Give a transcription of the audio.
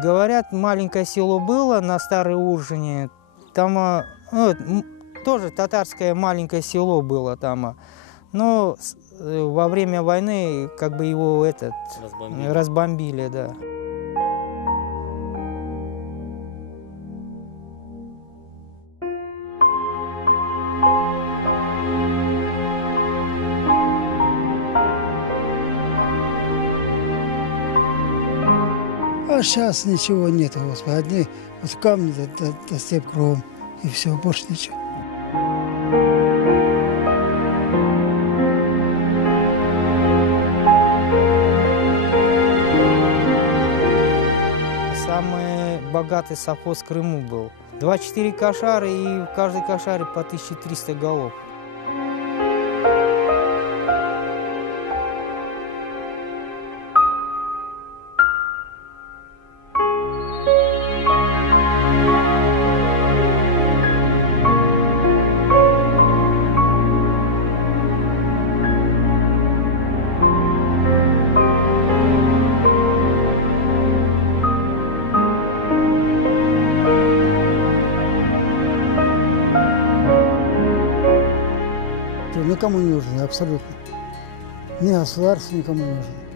Говорят, маленькое село было на Старой Уржине. Там тоже татарское маленькое село было там. Но во время войны как бы его разбомбили, да. А сейчас ничего нет, Господи. Одни вот камни да степь кругом. И все, больше ничего. Самый богатый совхоз в Крыму был. 24 кошары, и в каждой кошаре по 1300 голов. Никому не нужно, абсолютно. Ни государству никому не нужно.